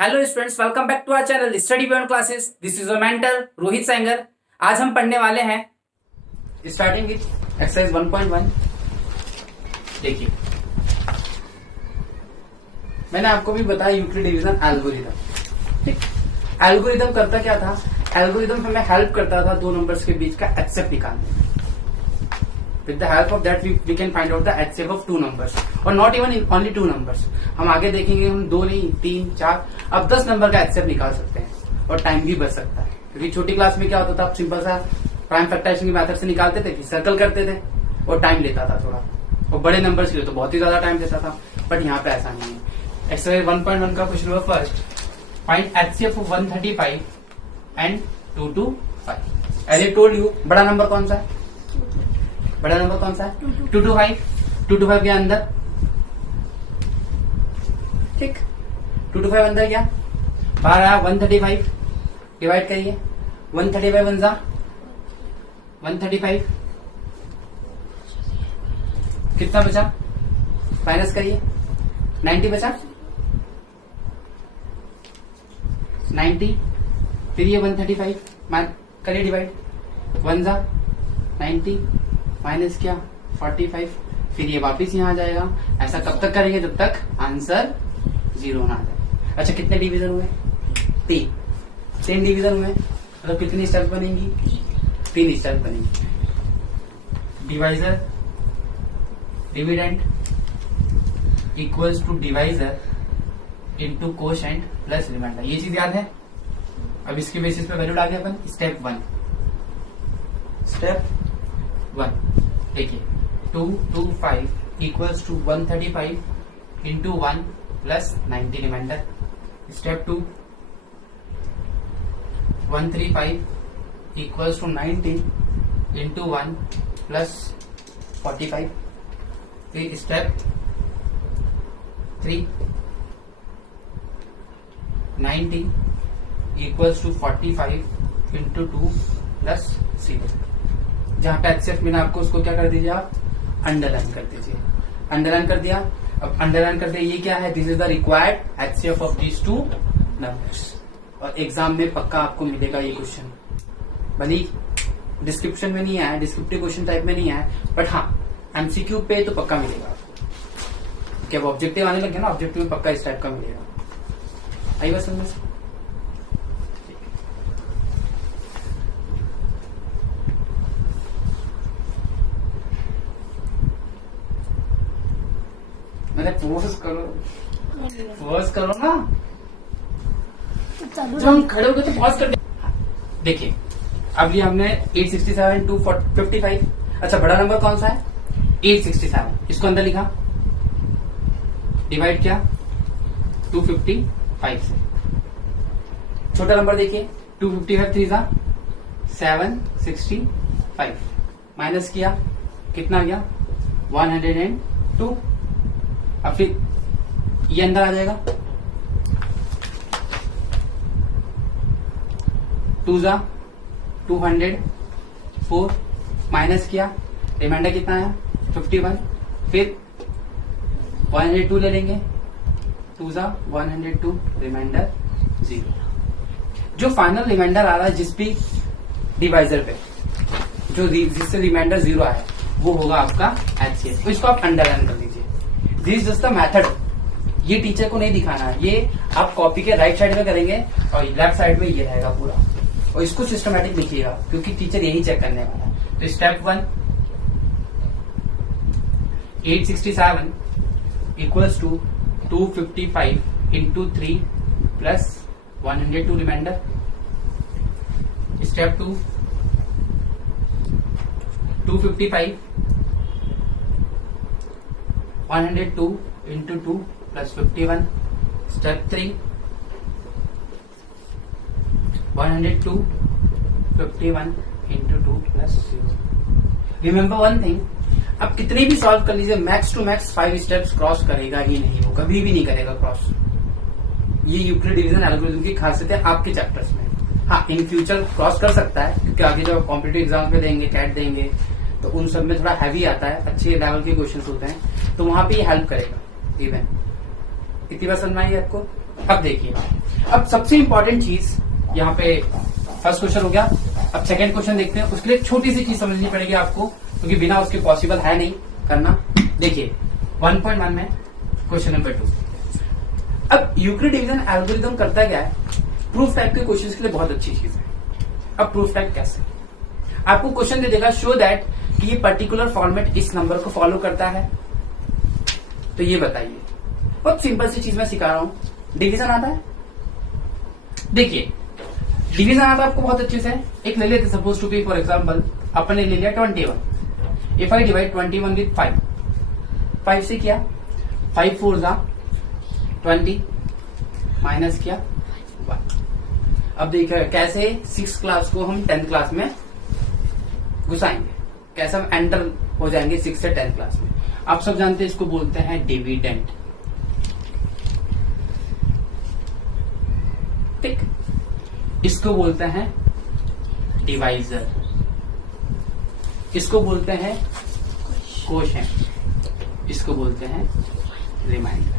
Hello students, welcome back to our channel study beyond classes. This is your mentor Rohit Sengar. आज हम पढ़ने वाले हैं स्टार्टिंग विद एक्सरसाइज 1.1। देखिए, मैंने आपको भी बताया यूक्लिड डिवीजन एल्गोरिथम। ठीक, एल्गोरिथम करता क्या था? एल्गोरिथम हमें हेल्प करता था दो नंबर्स के बीच का एचसीएफ निकालने में। With the help of that we can find out the HCF of two numbers और not even only two numbers। हम आगे देखेंगे, हम दो नहीं, तीन, चार, अब 10 नंबर का HCF निकाल सकते हैं और टाइम भी बच सकता है। क्योंकि छोटी क्लास में क्या होता था, आप सिंपल सा प्राइम फैक्टराइजेशन की मेथड से निकालते थे, फिर सर्कल करते थे और टाइम लेता था थोड़ा, और बड़े नंबर्स के लिए तो बहुत ही ज्यादा टाइम लेता था। बट यहाँ पे ऐसा नहीं है। एक्सरसाइज 1.1 का question number first, find HCF of 135 and 225। As I told you, बड़ा नंबर कौन सा है? बड़ा नंबर कौन सा है? 225। 225 के अंदर, ठीक, 225 अंदर क्या बाहर आया? 135 डिवाइड करिए, 135 वन जा 135, कितना बचा? माइनस करिए, 90 बचा, 90, फिर ये 135 करिए डिवाइड, वन जा 90 माइनस क्या 45, फिर ये वापिस यहाँ आ जाएगा। ऐसा कब तक करेंगे? जब तक आंसर 0 ना आ जाए। अच्छा, कितने डिवीजन हुए? 3 डिवीजन हुए, मतलब कितनी स्टेप्स बनेंगी? 3 स्टेप्स बनेंगी। Divisor, dividend equals to divisor into quotient plus remainder. ये चीज याद है? अब इसके बेसिस पे वैल्यू डाल अपन स्टेप 1। देखिए, 225 equals to 135 into 1 plus 90 remainder. Step 2, 135 equals to 90 into 1 plus 45। फिर step 3, 90 equals to 45 into 2 plus 0। जहां पे एचसीएफ मिला आपको, उसको क्या कर दीजिए आप? अंडरलाइन कर दीजिए। अंडरलाइन कर दिया। अब अंडरलाइन कर दिया, ये क्या है? This is the required HCF of these two numbers. और एग्जाम में पक्का आपको मिलेगा ये क्वेश्चन। भले डिस्क्रिप्शन में नहीं आया, डिस्क्रिप्टिव क्वेश्चन टाइप में नहीं आया, बट हाँ एमसीक्यू पे तो पक्का मिलेगा आपको। क्या ऑब्जेक्टिव आने लगे ना, ऑब्जेक्टिव में पक्का इस टाइप का मिलेगा। आई बात समझ? मैंने पॉज करो ना, जब हम खड़े हो गए तो पॉज कर। देखिए, अब ये हमने 867 255। अच्छा, बड़ा नंबर कौन सा है? 867। इसको अंदर लिखा, डिवाइड किया 255 से। छोटा नंबर देखिए, 255 3 जा 765, माइनस किया, कितना गया? 102। अब फिर ये अंदर आ जाएगा, 2 जा 204, माइनस किया, रिमाइंडर कितना आया? 51। फिर 102 ले लेंगे, 2 जा 102, रिमाइंडर 0। जो फाइनल रिमाइंडर आ रहा है जिस भी डिवाइजर पे, जो जिससे रिमाइंडर 0 आया, वो होगा आपका एचसीएफ। तो इसको आप अंडरलाइन कर लीजिए। This just the method. ये टीचर को नहीं दिखाना है, ये आप कॉपी के राइट साइड में करेंगे और लेफ्ट साइड में ये रहेगा पूरा, और इसको सिस्टमैटिक लिखिएगा क्योंकि टीचर यही चेक करने वाला है। तो step 1, 867 equals to 255 into 3 plus 102 remainder. Step 2, 255 102 into 2 plus 51। Step 3, 102 51 into 2 plus 0। Remember one thing, अब कितने भी सॉल्व कर लीजिए, max to max 5 steps cross करेगा ही नहीं, वो कभी भी नहीं करेगा क्रॉस। ये यूक्लिड डिवीजन एल्गोरिथम की खासियत है आपके चैप्टर्स में। हाँ, इन फ्यूचर क्रॉस कर सकता है, क्योंकि आगे जब कॉम्पिटिटिव एग्जाम में देंगे, कैट देंगे, तो उन सब में थोड़ा हैवी आता है, अच्छे लेवल के क्वेश्चन होते हैं, तो वहां पे ये हेल्प करेगा। इवन इतनी बात समझ में आई आपको? अब देखिए, अब सबसे इंपॉर्टेंट चीज यहाँ पे फर्स्ट क्वेश्चन हो गया। अब सेकंड क्वेश्चन देखते हैं। उसके लिए एक छोटी सी चीज समझनी पड़ेगी आपको, क्योंकि बिना उसके पॉसिबल है नहीं करना। देखिए 1.1 में क्वेश्चन नंबर 2। अब यूक्लिड डिवीजन एल्गोरिथम करता क्या है, प्रूफ टाइप के क्वेश्चन के लिए बहुत अच्छी चीज है। अब प्रूफ टाइप कैसे, आपको क्वेश्चन दे देगा शो दैट कि ये पर्टिकुलर फॉर्मेट इस नंबर को फॉलो करता है, तो ये बताइए। बहुत सिंपल सी चीज मैं सिखा रहा हूं। डिवीजन आता है, देखिए डिवीजन आता है आपको बहुत अच्छे से। एक ले लेते suppose to be for example अपन ने ले लिया 21। इफ आई डिवाइड 21 विद 5 से किया 5 4 जा 20 माइनस किया 1। अब देखिए कैसे 6 क्लास को हम 10th क्लास में घुसाएंगे, कैसे हम एंटर हो जाएंगे 6 से 10th क्लास में। आप सब जानते हैं इसको बोलते हैं डिविडेंड, ठीक। इसको बोलते हैं डिवाइजर, इसको बोलते हैं कोशेंट, इसको बोलते हैं रिमाइंडर।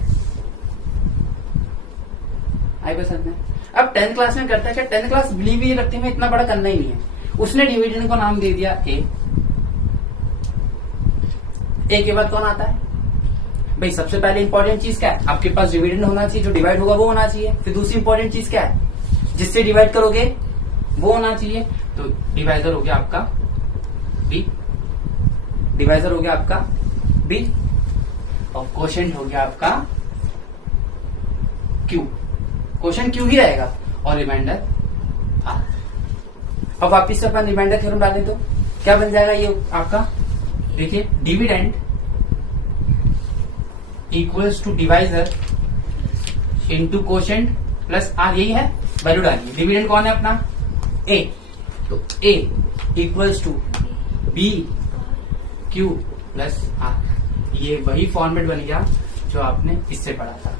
आई बात समझ में? अब 10th क्लास में करता है क्या, 10th क्लास बिलीव ही रखते हैं इतना बड़ा करना ही नहीं है। उसने डिविडेंड को नाम दे दिया ए के बाद कौन आता है भाई, सबसे पहले इंपॉर्टेंट चीज क्या है, आपके पास डिविडेंड होना चाहिए, जो डिवाइड होगा वो होना चाहिए। फिर दूसरी इंपॉर्टेंट चीज क्या है, जिससे डिवाइड करोगे वो होना चाहिए। तो डिवाइजर हो गया आपका बी, डिवाइजर हो गया आपका बी, और कोशेंट हो गया आपका क्यू। कोशेंट क्यू ही रहेगा और रिमाइंडर आर। अब वापिस से अपन रिमाइंडर थ्योरम डालें तो क्या बन जाएगा ये आपका, देखिए dividend equals to divisor into quotient plus R, यही है। वैल्यू डालिए, डिविडेंड कौन है अपना ए, तो A equals to B Q plus R. ये वही फॉर्मेट बन गया जो आपने इससे पढ़ा था,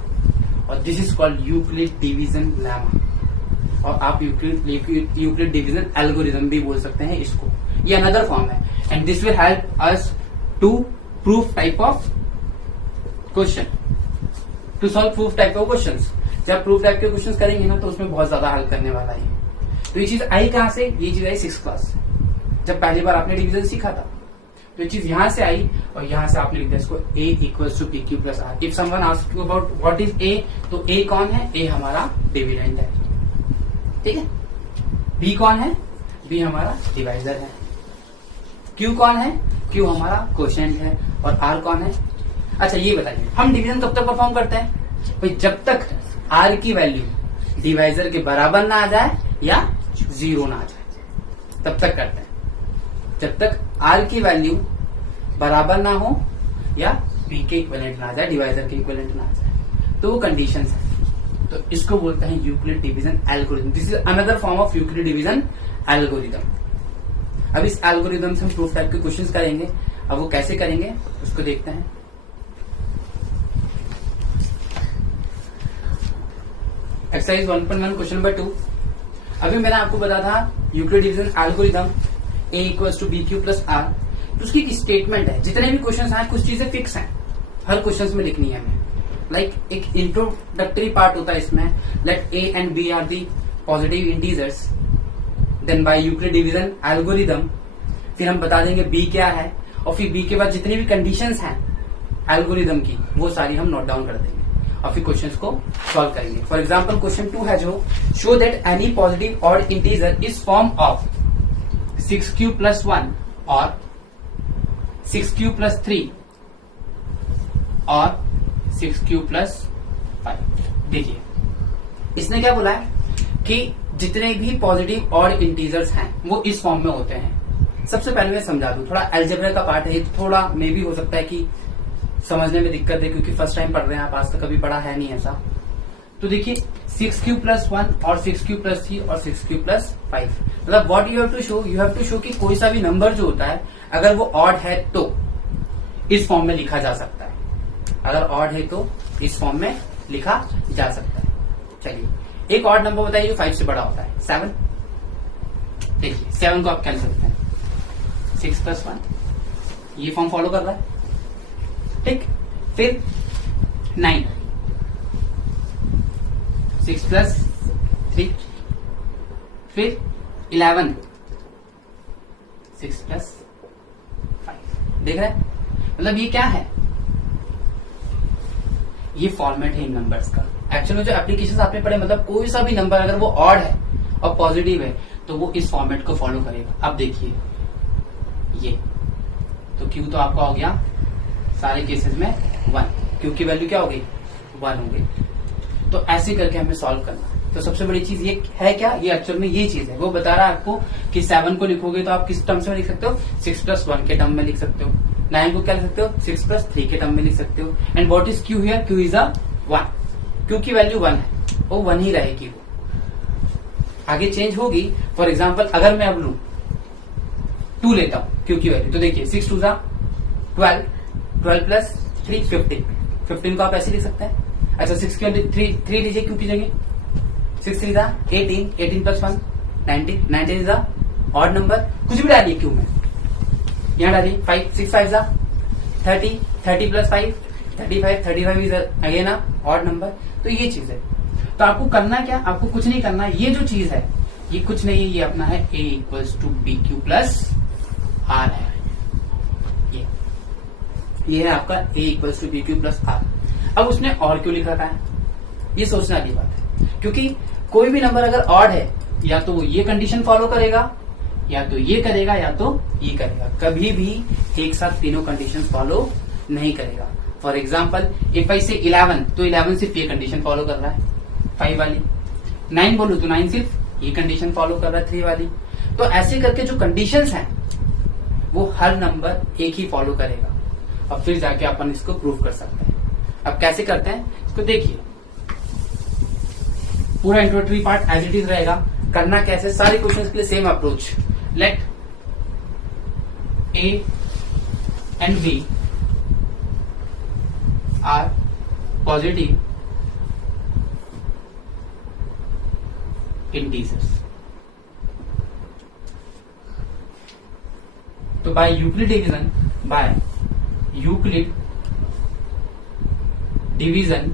और this is called Euclid division lemma, और आप यूक्लिड डिवीजन एल्गोरिथम भी बोल सकते हैं इसको। ये अनदर फॉर्म है, and this will help us to proof type of question, to solve proof type of questions. जब प्रूफ टाइप के क्वेश्चंस करेंगे ना तो उसमें बहुत ज्यादा हेल्प करने वाला है। तो ये चीज आई कहां से, ये चीज आई 6th क्लास, जब पहली बार आपने डिवीजन सीखा था। तो ये चीज यहां से आई, और यहां से आपने लिख दिया इसको A equals to P Q plus R. If someone asks you about what is A, तो ए कौन है, ए हमारा डिविडेंड है, ठीक है। बी कौन है, बी हमारा डिवाइजर है। क्यू कौन है, क्यू हमारा कोशेंट है, और आर कौन है। अच्छा ये बताइए हम डिवीजन कब तक परफॉर्म करते हैं भाई, जब तक आर की वैल्यू डिवाइजर के बराबर ना आ जाए या 0 ना आ जाए, तब तक करते हैं। जब तक आर की वैल्यू बराबर ना हो या बी के इक्विवेलेंट ना आ जाए, डिवाइजर के इक्विवेलेंट ना आ जाए, तो वो कंडीशंस है। तो इसको बोलते हैं Euclid division algorithm. This is another form of Euclid division algorithm. अब इस एल्गोरिथम से हम प्रूफ टाइप के क्वेश्चंस करेंगे। अब वो कैसे करेंगे उसको देखते हैं। Exercise 1.1 question number 2। अभी मैंने आपको बताया था Euclid division algorithm A equals to B Q plus R. तो उसकी एक स्टेटमेंट है, जितने भी क्वेश्चन हैं कुछ चीजें फिक्स हैं, हर क्वेश्चन में लिखनी है हमें। लाइक एक इंट्रोडक्टरी पार्ट होता है इसमें, let A and B are the positive integers, then by Euclid division algorithm फिर हम बता देंगे बी क्या है, और फिर बी के बाद जितनी भी कंडीशंस हैं एल्गोरिथम की वो सारी हम नोट डाउन कर देंगे, और फिर क्वेश्चंस को सॉल्व करेंगे। फॉर एग्जांपल क्वेश्चन 2 है जो show that any positive odd integer is form of 6q plus 1 और 6q प्लस 3 और 6q प्लस 5। देखिए इसने क्या बोला है कि जितने भी पॉजिटिव ऑड इंटीजर्स हैं वो इस फॉर्म में होते हैं। सबसे पहले मैं समझा दूं, थोड़ा अलजेब्रा का पार्ट है, ये थोड़ा मे भी हो सकता है कि समझने में दिक्कत है, क्योंकि फर्स्ट टाइम पढ़ रहे हैं आप, आज तक कभी पढ़ा है नहीं ऐसा। तो देखिए 6q प्लस 1 और 6q प्लस 3 और 6q प्लस 5, मतलब what you have to show कि कोई सा भी नंबर जो होता है अगर वो ऑड है तो इस फॉर्म में लिखा जा सकता है, अगर ऑड है तो इस फॉर्म में लिखा जा सकता है। चलिए एक ऑड नंबर बताइए जो 5 से बड़ा होता है, 7। देखिए 7 को आप कैंसिल करते हैं, 6 प्लस 1 ये फॉर्म फॉलो कर रहा है, ठीक। फिर 9 6 प्लस 3, फिर 11, 6 प्लस 5। देख रहे हैं, मतलब ये क्या है, ये फॉर्मेट है इन नंबर्स का। एक्चुअली में जो एप्लीकेशन आपने पढ़े, मतलब कोई सा भी नंबर अगर वो ऑड है और पॉजिटिव है तो वो इस फॉर्मेट को फॉलो करेगा। अब देखिए ये तो क्यू तो आपका हो गया सारे केसेस में 1, क्यू की वैल्यू क्या हो गई 1 हो गई। तो ऐसे करके हमें सॉल्व करना। तो सबसे बड़ी चीज ये है क्या, ये एक्चुअल में ये चीज है। वो बता रहा है आपको कि 7 को लिखोगे तो आप किस टर्म्स में लिख सकते हो, 6 प्लस 1 के टर्म में लिख सकते हो। 9 को क्या लिख सकते हो, 6 प्लस 3 के टर्म में लिख सकते हो। And what is Q here, Q is a 1, Q की वैल्यू 1 है, वो 1 ही रहेगी, वो आगे चेंज होगी। फॉर एग्जाम्पल अगर मैं अब लू 2 लेता हूं क्यू की वैल्यू, तो देखिए 6 2 12, 12 प्लस 3 15, 15 को आप ऐसे लिख सकते हैं। अच्छा 6 की वैल्यू 3 लीजिए क्यू की जगह, 6 3 18, 18 प्लस 1 19, 19 इज ऑड नंबर, कुछ भी डालिए क्यू में, यहाँ डालिए 5, 6 5 30, 30 plus 5 35, 35 is again odd number. तो ये चीज है। तो आपको करना क्या, आपको कुछ नहीं करना, ये जो चीज है ये कुछ नहीं है, ये अपना है a equals to B Q plus R है। ये है आपका a equals to B Q plus R. अब उसने और क्यों लिख रखा है, ये सोचने वाली बात है, क्योंकि कोई भी नंबर अगर ऑड है या तो वो ये कंडीशन फॉलो करेगा, या तो ये करेगा, या तो ये करेगा, कभी भी एक साथ तीनों कंडीशन फॉलो नहीं करेगा। फॉर एग्जाम्पल इफ आई से 11, तो 11 सिर्फ ये कंडीशन फॉलो कर रहा है 5 वाली। 9 बोलू तो 9 सिर्फ ये कंडीशन फॉलो कर रहा है 3 वाली। तो ऐसे करके जो कंडीशंस हैं वो हर नंबर एक ही फॉलो करेगा। अब फिर जाके अपन इसको प्रूव कर सकते हैं। अब कैसे करते हैं इसको देखिए, पूरा introductory part as it is रहेगा। करना कैसे, सारे क्वेश्चंस के लिए same approach. Let A and B are positive integers. तो by Euclid division, by Euclid division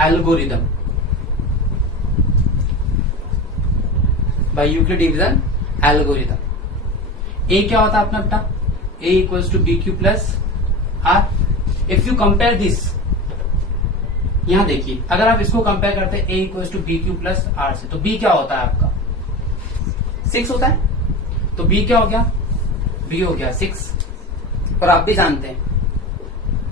algorithm, by Euclid division algorithm, A क्या होता है अपना बेटा, A equals to B Q plus R. If you compare this, यहां देखिए अगर आप इसको कंपेयर करते हैं A equals to B Q plus R से, तो बी क्या होता है आपका 6 होता है, तो बी क्या हो गया, बी हो गया 6। और आप भी जानते हैं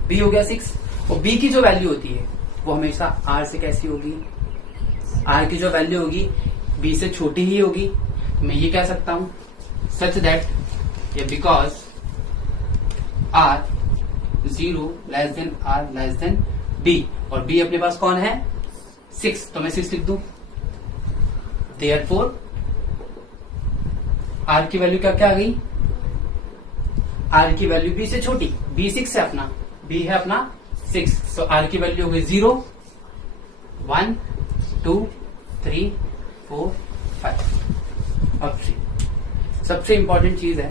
बी हो गया 6, और बी की जो वैल्यू होती है वो हमेशा आर से कैसी होगी, आर की जो वैल्यू होगी बी से छोटी ही होगी। तो मैं ये कह सकता हूं सच दैट ये because R 0 less than R less than B, और बी अपने पास कौन है 6, तो मैं 6 लिख दूं। देयरफॉर आर की वैल्यू क्या क्या आ गई, आर की वैल्यू बी से छोटी, बी 6 है अपना, बी है अपना 6, तो आर की वैल्यू हो गई 0 1 2 3 4 5 अब 3। सबसे इंपॉर्टेंट चीज है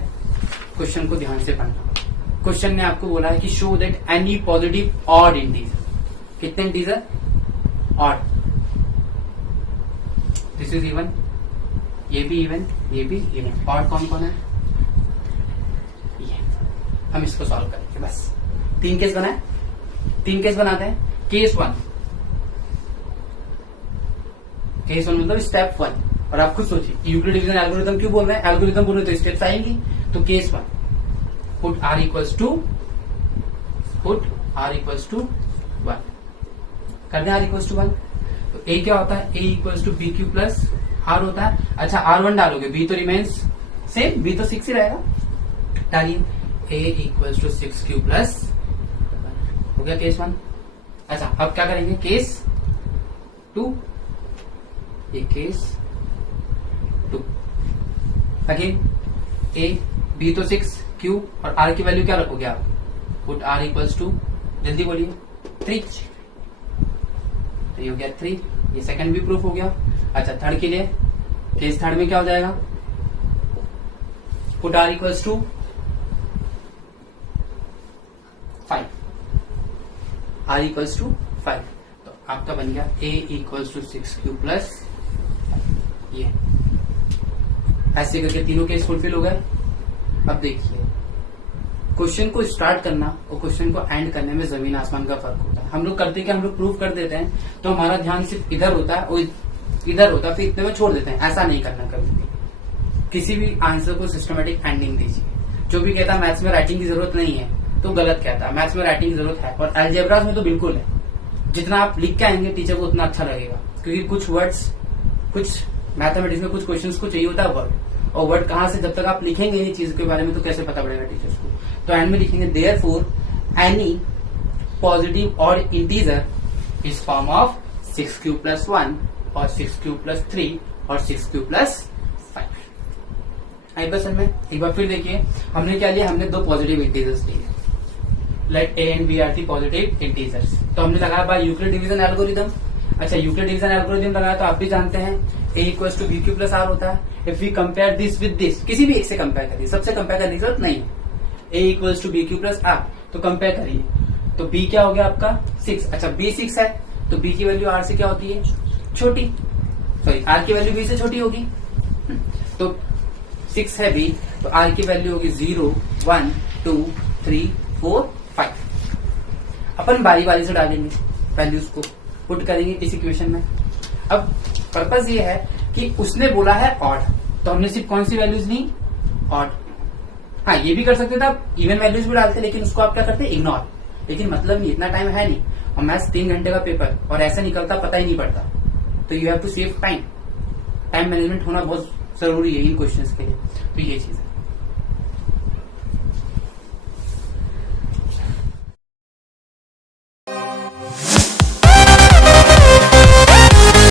क्वेश्चन को ध्यान से पढ़ना। क्वेश्चन ने आपको बोला है कि show that any positive odd integer, कितने integer odd, this is even, ये भी इवन, ये भी इवन, ऑड कौन कौन है, ये हम इसको सॉल्व करेंगे। बस 3 केस बनाए, 3 केस बनाते हैं। केस 1, केस 1 मतलब स्टेप 1, और आप खुद सोचिए यूक्लिड डिवीजन एल्गोरिथम क्यों बोल रहे हैं, एल्गोरिथम बोल रहे तो स्टेप्स आएंगी। तो case 1, put R equals to 1, कर दें आर इक्वल्स टू 1। तो ए क्या होता है, A equals to B Q plus R होता है। अच्छा R1 डालोगे, बी तो रिमेन्स सेम, बी तो 6 ही रहेगा, डालिए ए इक्वल्स टू 6 क्यू प्लस, हो गया केस 1। अच्छा अब क्या करेंगे केस 2, ये केस 2 अगेन, ए बी तो 6 क्यू और आर की वैल्यू क्या रखोगे आप, पुट आर इक्वल्स टू, जल्दी बोलिए 3, तो ये हो गया 3, ये सेकंड भी प्रूफ हो गया। अच्छा थर्ड के लिए, केस थर्ड में क्या हो जाएगा, put R equals to 5, R equals to 5, तो आपका बन गया a equals to 6q plus ये, ऐसे करके तीनों केस फुलफिल हो गए। अब देखिए क्वेश्चन को स्टार्ट करना और क्वेश्चन को एंड करने में जमीन आसमान का फर्क होता है। हम लोग करते क्या, हम लोग प्रूव कर देते हैं तो हमारा ध्यान सिर्फ इधर होता है और इधर होता है, फिर इतने में छोड़ देते हैं। ऐसा नहीं करना कभी भी। किसी भी आंसर को सिस्टमेटिक एंडिंग दीजिए। जो भी कहता है मैथ्स में राइटिंग की जरूरत नहीं है तो गलत कहता है। मैथ्स में राइटिंग की जरूरत है और अलजेब्रास में तो बिल्कुल है। जितना आप लिख के आएंगे टीचर को उतना अच्छा लगेगा, क्योंकि कुछ वर्ड्स, कुछ मैथमेटिक्स में कुछ क्वेश्चंस को चाहिए होता है वर्ड, और वर्ड कहां से, जब तक आप लिखेंगे नहीं चीज के बारे में तो कैसे पता पड़ेगा टीचर्स को। तो एंड में लिखेंगे देयरफॉर एनी पॉजिटिव और integer is form of 6q plus 1 और 6q प्लस 3 और 6q प्लस 5। आई बस में एक बार फिर देखिए हमने क्या लिया, हमने दो पॉजिटिव इंटीजर्स लिए। Let a and b are the positive integers. तो हमने लगाया बाय यूक्लिड डिवीजन एल्गोरिथम। अच्छा, यूक्लिड डिवीजन एल्गोरिथम लगाया तो आप भी जानते हैं a equals to B Q plus R होता है। If we compare this with this, किसी भी एक से कंपेयर करिए, सबसे कंपेयर करने की जरूरत नहीं है। a equals to B Q plus R, तो कंपेयर करिए तो b क्या हो गया आपका 6। अच्छा, b 6 है तो b की वैल्यू r से क्या होती है, छोटी, सॉरी r की वैल्यू b से छोटी होगी। तो 6 है b तो r की वैल्यू होगी 0 1 2 3 4 5। अपन बारी बारी से डालेंगे वैल्यूज को, पुट करेंगे इस इक्वेशन में। अब पर्पस ये है कि उसने बोला है ऑड, तो हमने सिर्फ कौन सी वैल्यूज ली, ऑड। हाँ, ये भी कर सकते थे आप, इवन वैल्यूज भी डालते, लेकिन उसको आप क्या करते, इग्नोर। लेकिन मतलब नहीं, इतना टाइम है नहीं, और मैथ्स 3 घंटे का पेपर और ऐसे निकलता पता ही नहीं पड़ता। तो you have to save time. Time management होना बहुत जरूरी है इन क्वेश्चंस के लिए। तो ये चीज है।